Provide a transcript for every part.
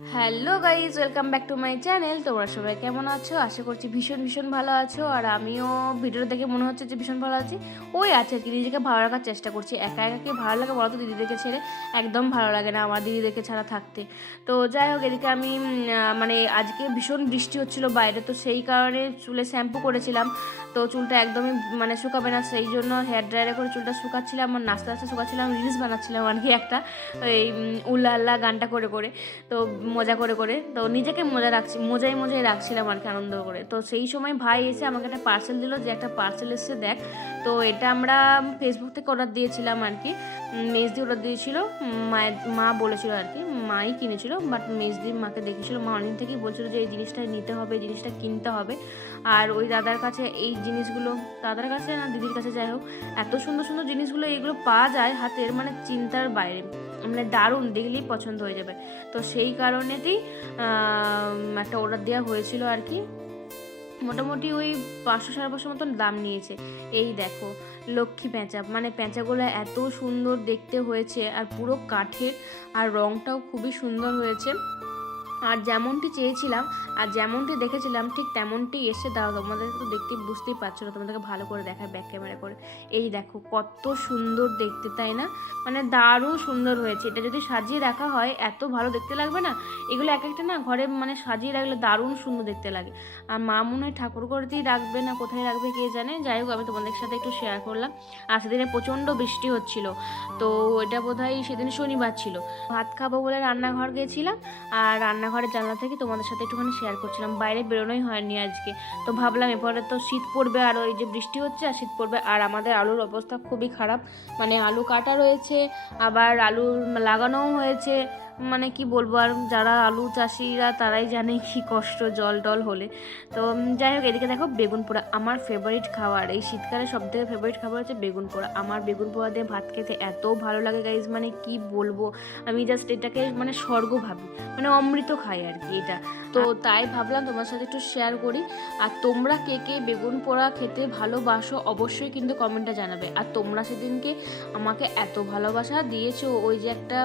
Hello guys welcome back to my channel. তোমরা সবাই কেমন আছো? আশা করছি ভীষণ ভীষণ ভালো আছো। আর আমিও ভিডিও দেখে মনে হচ্ছে যে ভীষণ ভালো আছি। ওই আছে আর কি, নিজেকে ভালো রাখার চেষ্টা করছি। একা একা কি ভালো লাগে বলতো? দিদিদেরকে ছেড়ে একদম ভালো লাগে না আমার দিদিদেরকে ছাড়া থাকতে। তো যাই হোক, এদিকে আমি মানে আজকে ভীষণ বৃষ্টি হচ্ছিল বাইরে, তো সেই কারণে চুলে শ্যাম্পু করেছিলাম। তো চুলটা একদমই মানে শুকাবে না, সেই জন্য হেয়ার ড্রায়ারে করে চুলটা শুকাচ্ছিলাম আর নাস্তা নাস্তা শুকাচ্ছিলাম, রিলস বানাচ্ছিলাম আর কি একটা। এই, উল্লা আল্লাহ গানটা করে করে। তো মজা করে করে। তো নিজেকে মজা রাখছি মজাই মজাই রাখছিলাম আর কি আনন্দ করে। তো সেই সময় ভাই এসে আমাকে একটা পার্সেল দিল যে একটা পার্সেল এসে দেখ। তো এটা আমরা ফেসবুক থেকে অর্ডার দিয়েছিলাম আর কি। মেজদি অর্ডার দিয়েছিল মায়ের, মা বলেছিল আর কি, মাই কিনেছিল বাট মেজদি মাকে দেখেছিল মা অনেক থেকেই বলছিল যে এই জিনিসটা নিতে হবে, এই জিনিসটা কিনতে হবে। আর ওই দাদার কাছে এই জিনিসগুলো, দাদার কাছে না, দিদির কাছে যাই হোক, এত সুন্দর সুন্দর জিনিসগুলো এইগুলো পাওয়া যায় হাতের মানে চিন্তার বাইরে। মানে দারুণ, দেখলেই পছন্দ হয়ে যাবে। তো সেই কারণেতেই একটা অর্ডার দেওয়া হয়েছিল আর কি। মোটামুটি ওই পাঁচশো সাড়ে পাঁচশো মতন দাম নিয়েছে। এই দেখো, লক্ষ্মী পেঁচা। মানে পেঁচাগুলো এত সুন্দর দেখতে হয়েছে, আর পুরো কাঠের, আর রঙটাও খুবই সুন্দর হয়েছে। আর যেমনটি চেয়েছিলাম আর যেমনটি দেখেছিলাম, ঠিক তেমনটি এসে দাও তোমাদের তো দেখতে বুঝতেই পারছ না, তোমাদেরকে ভালো করে দেখায় ব্যাক ক্যামেরা করে। এই দেখো, কত সুন্দর দেখতে, তাই না? মানে দারুণ সুন্দর হয়েছে। এটা যদি সাজিয়ে রাখা হয়, এত ভালো দেখতে লাগবে না? এগুলো এক একটা না ঘরে মানে সাজিয়ে রাখলে দারুণ সুন্দর দেখতে লাগে। আর মা মনে হয় ঠাকুর ঘরেতেই রাখবে না, কোথায় রাখবে কে জানে? যাই হোক, আমি তোমাদের সাথে একটু শেয়ার করলাম। আর সেদিনে প্রচণ্ড বৃষ্টি হচ্ছিল। তো এটা বোধ হয় সেদিন শনিবার ছিল। ভাত খাব বলে রান্নাঘর গেছিলাম, আর রান্নাঘরের জানলা থেকে তোমাদের সাথে একটুখানি শেয়ার করছিলাম। বাইরে বেরোনোই হয়নি আজকে। তো ভাবলাম এরপরে তো শীত পড়বে আর ওই যে বৃষ্টি হচ্ছে আর শীত পড়বে। আর আমাদের আলুর অবস্থা খুবই খারাপ। মানে আলু কাটা রয়েছে, আবার আলু লাগানোও হয়েছে। মানে কি বলব, আর যারা আলু চাষিরা তারাই জানে কি কষ্ট জল টল হলে। তো যাই হোক, এদিকে দেখো বেগুন পোড়া আমার ফেভারিট খাবার। এই শীতকালে সব থেকে ফেভারিট খাবার হচ্ছে বেগুন পোড়া আমার বেগুন পোড়া দিয়ে ভাত খেতে এত ভালো লাগে গাইজ মানে কি বলব, আমি জাস্ট এটাকে মানে স্বর্গ ভাবি। মানে অমৃত খাই আর কি এটা। তো তাই ভাবলাম তোমার সাথে একটু শেয়ার করি। আর তোমরা কে কে বেগুন পোড়া খেতে ভালোবাসো অবশ্যই কিন্তু কমেন্টটা জানাবে। আর তোমরা সেদিনকে আমাকে এত ভালোবাসা দিয়েছ, ওই যে একটা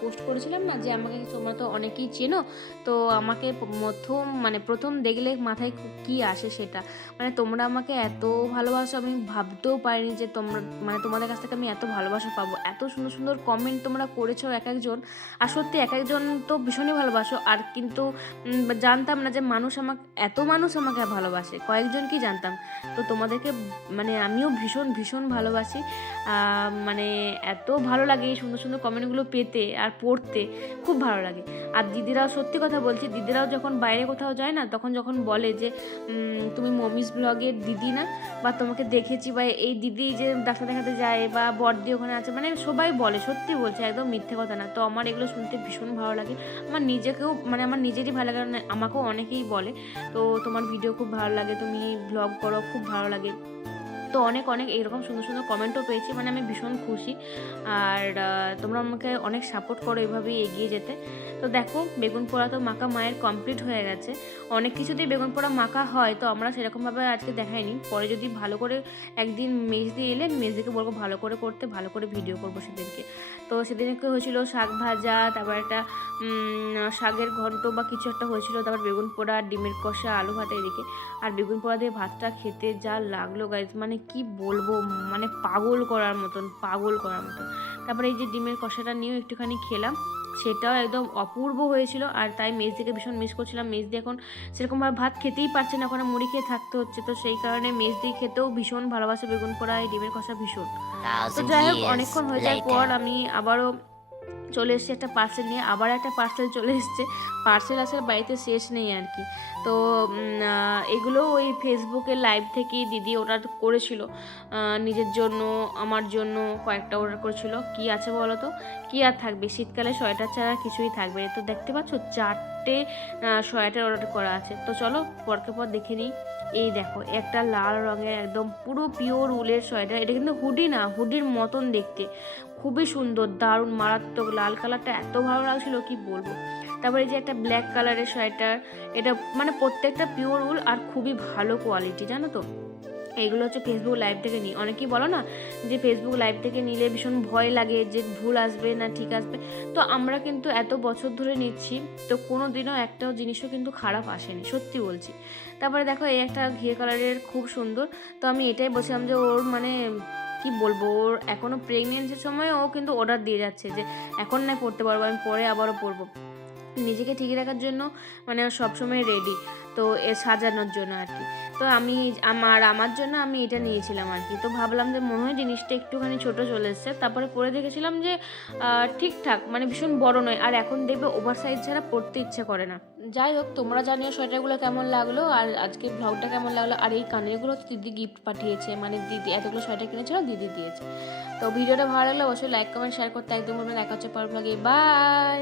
পোস্ট করেছিলাম না যে আমাকে তোমরা তো অনেকেই চেনো, তো আমাকে প্রথম মানে প্রথম দেখলে মাথায় কি আসে সেটা? মানে তোমরা আমাকে এত ভালোবাসো, আমি ভাবতেও পারিনি যে তোমরা মানে তোমাদের কাছ থেকে আমি এত ভালোবাসা পাবো। এত সুন্দর সুন্দর কমেন্ট তোমরা করেছ এক একজন আর সত্যি এক একজন তো ভীষণই ভালোবাসো, আর কিন্তু জানতাম না যে মানুষ আমাকে, এত মানুষ আমাকে ভালোবাসে, কয়েকজন কি জানতাম? তো তোমাদেরকে মানে আমিও ভীষণ ভীষণ ভালোবাসি মানে এত ভালো লাগে এই সুন্দর সুন্দর কমেন্টগুলো পেতে, আর পড়তে। খুব ভালো লাগে। আর দিদিরাও সত্যি কথা বলছি, দিদিরাও যখন বাইরে কোথাও যায় না, তখন যখন বলে যে তুমি মমিস ব্লগের দিদি না? বা তোমাকে দেখেছি বা এই দিদি যে ডাক্তার দেখাতে যায় বা বর্দি ওখানে আছে। মানে সবাই বলে, সত্যি বলছে, একদম মিথ্যে কথা না। তো আমার এগুলো শুনতে ভীষণ ভালো লাগে। আমার নিজেকেও মানে আমার নিজেরই ভালো লাগে আর আমাকেও অনেকেই বলে। তো তোমার ভিডিও খুব ভালো লাগে, তুমি ব্লগ করো, খুব ভালো লাগে। তো অনেক অনেক এইরকম সুন্দর সুন্দর কমেন্টও পেয়েছি মানে আমি ভীষণ খুশি। আর তোমরা আমাকে অনেক সাপোর্ট করো এভাবেই এগিয়ে যেতে। তো দেখো, বেগুন পোড়া তো মাখা মায়ের কমপ্লিট হয়ে গেছে। অনেক কিছুতেই বেগুন পোড়া মাখা হয়, তো আমরা সেরকমভাবে আজকে দেখাইনি। পরে যদি ভালো করে একদিন মেজদি এলে, মেজদিকে বলব ভালো করে করতে, ভালো করে ভিডিও করব সেদিনকে। তো সেদিনকে হয়েছিল শাক ভাজা, তারপর একটা শাকের ঘন্ট বা কিছু একটা হয়েছিল, তারপর বেগুন পোড়া, ডিমের কষা, আলু ভাতে এদিকে। আর বেগুন পোড়া দিয়ে ভাতটা খেতে যা লাগল গাইজ মানে কি বলব মানে পাগল করার মতন পাগল করার মতন। তারপরে এই যে ডিমের কষাটা নিয়েও একটুখানি খেলাম। সেটাও একদম অপূর্ব হয়েছিল। আর তাই মেজদিকে ভীষণ মিস করছিলাম। মেজদি এখন সেরকমভাবে ভাত খেতেই পারছে না। ওখানে মুড়ি খেয়ে থাকতে হচ্ছে। তো সেই কারণে মেজদি খেতেও ভীষণ ভালোবাসে। বেগুন পোড়া এই ডিমের কষা ভীষণ। তো যাই হোক অনেকক্ষণ হয়ে যাওয়ার পর আমি আবারও চলে এসেছি একটা পার্সেল নিয়ে, আবার একটা পার্সেল চলে এসেছে। পার্সেল আসার বাড়িতে শেষ নেই আর কি। তো এগুলো ওই ফেসবুকে লাইভ থেকেই দিদি অর্ডার করেছিল। নিজের জন্য, আমার জন্য কয়েকটা অর্ডার করেছিল। কি আছে বলো তো? কি আর থাকবে? শীতকালে সোয়েটার ছাড়া কিছুই থাকবে তো দেখতে পাচ্ছ, চারটে সোয়েটার অর্ডার করা আছে। তো চলো, পরকে পর দেখে নিই। এই দেখো, একটা লাল রঙের একদম পুরো পিওর উলের সোয়েটার। এটা কিন্তু হুডি না হুডির মতন দেখতে। খুবই সুন্দর, দারুণ, মারাত্মক, লাল কালারটা এত ভালো লাগছিল, কি বলব? তারপরে এই যে একটা ব্ল্যাক কালারের সোয়েটার এটা মানে প্রত্যেকটা পিওর উল আর খুবই ভালো কোয়ালিটি জানো তো? এইগুলো হচ্ছে ফেসবুক লাইভ থেকে নিই অনেকেই বলো না যে ফেসবুক লাইভ থেকে নিলে ভীষণ ভয় লাগে যে ভুল আসবে না ঠিক আসবে? তো আমরা কিন্তু এত বছর ধরে নিচ্ছি, তো কোনো দিনও একটাও জিনিসও কিন্তু খারাপ আসেনি, সত্যি বলছি। তারপরে দেখো এই একটা ঘিয়ে কালারের খুব সুন্দর, তো আমি এটাই বলছিলাম যে ওর মানে কি বলব? ওর এখনও প্রেগনেন্সির সময় ও কিন্তু অর্ডার দিয়ে যাচ্ছে যে, এখন না পড়তে পারব, আমি পরে আবারও পড়ব। নিজেকে ঠিক রাখার জন্য মানে সবসময় রেডি তো এ সাজানোর জন্য আর কি। তো আমি আমার আমার জন্য আমি এটা নিয়েছিলাম আর কি। তো ভাবলাম যে মনে হয় জিনিসটা একটুখানি ছোট চলে এসছে। তারপরে পরে দেখেছিলাম যে ঠিকঠাক মানে ভীষণ বড় নয়। আর এখন দেখবে ওভার সাইজ ছাড়া পড়তে ইচ্ছে করে না। যাই হোক, তোমরা জানিও সোয়েটারগুলো কেমন লাগল, আর আজকে ব্লগটা কেমন লাগল। আর এই কানেরগুলো তো দিদি গিফট পাঠিয়েছে মানে দিদি, এতগুলো সোয়েটার কিনেছিল, দিদি দিয়েছে। তো ভিডিওটা ভালো লাগলে অবশ্যই লাইক কমেন্ট শেয়ার করতে একদম দেখা হচ্ছে পর ব্লগে বাই